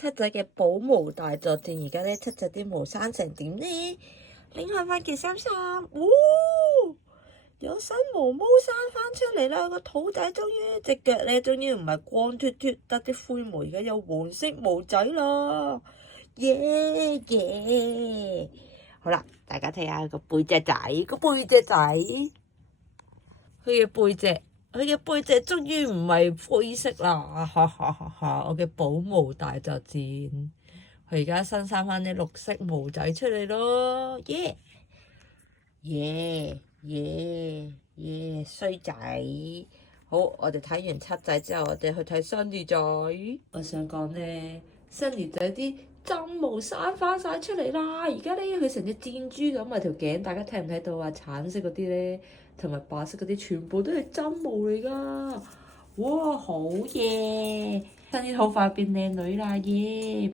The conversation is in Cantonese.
七仔嘅補毛大作戰，而家咧七仔啲毛生成點呢？拎開翻件衫，有新毛毛生翻出嚟啦！個肚仔終於隻腳咧，終於唔係光脫脫得啲灰毛，而家有黃色毛仔啦！耶耶！好啦，大家睇下佢個背脊仔，佢嘅背脊終於唔係灰色啦！哈哈哈哈！我嘅補毛大作戰，佢而家新生翻啲綠色毛仔出嚟咯！耶耶耶耶！衰仔，好，我哋睇完七仔之後，我哋去睇 Sunny 仔。我想講咧，Sunny 仔啲針毛生翻晒出嚟啦！而家咧佢成隻箭豬咁啊，條頸大家睇唔睇到啊？橙色嗰啲咧，同埋白色嗰啲，全部都係針毛嚟噶！哇，好嘢！Sunny 好快變靚女啦，耶！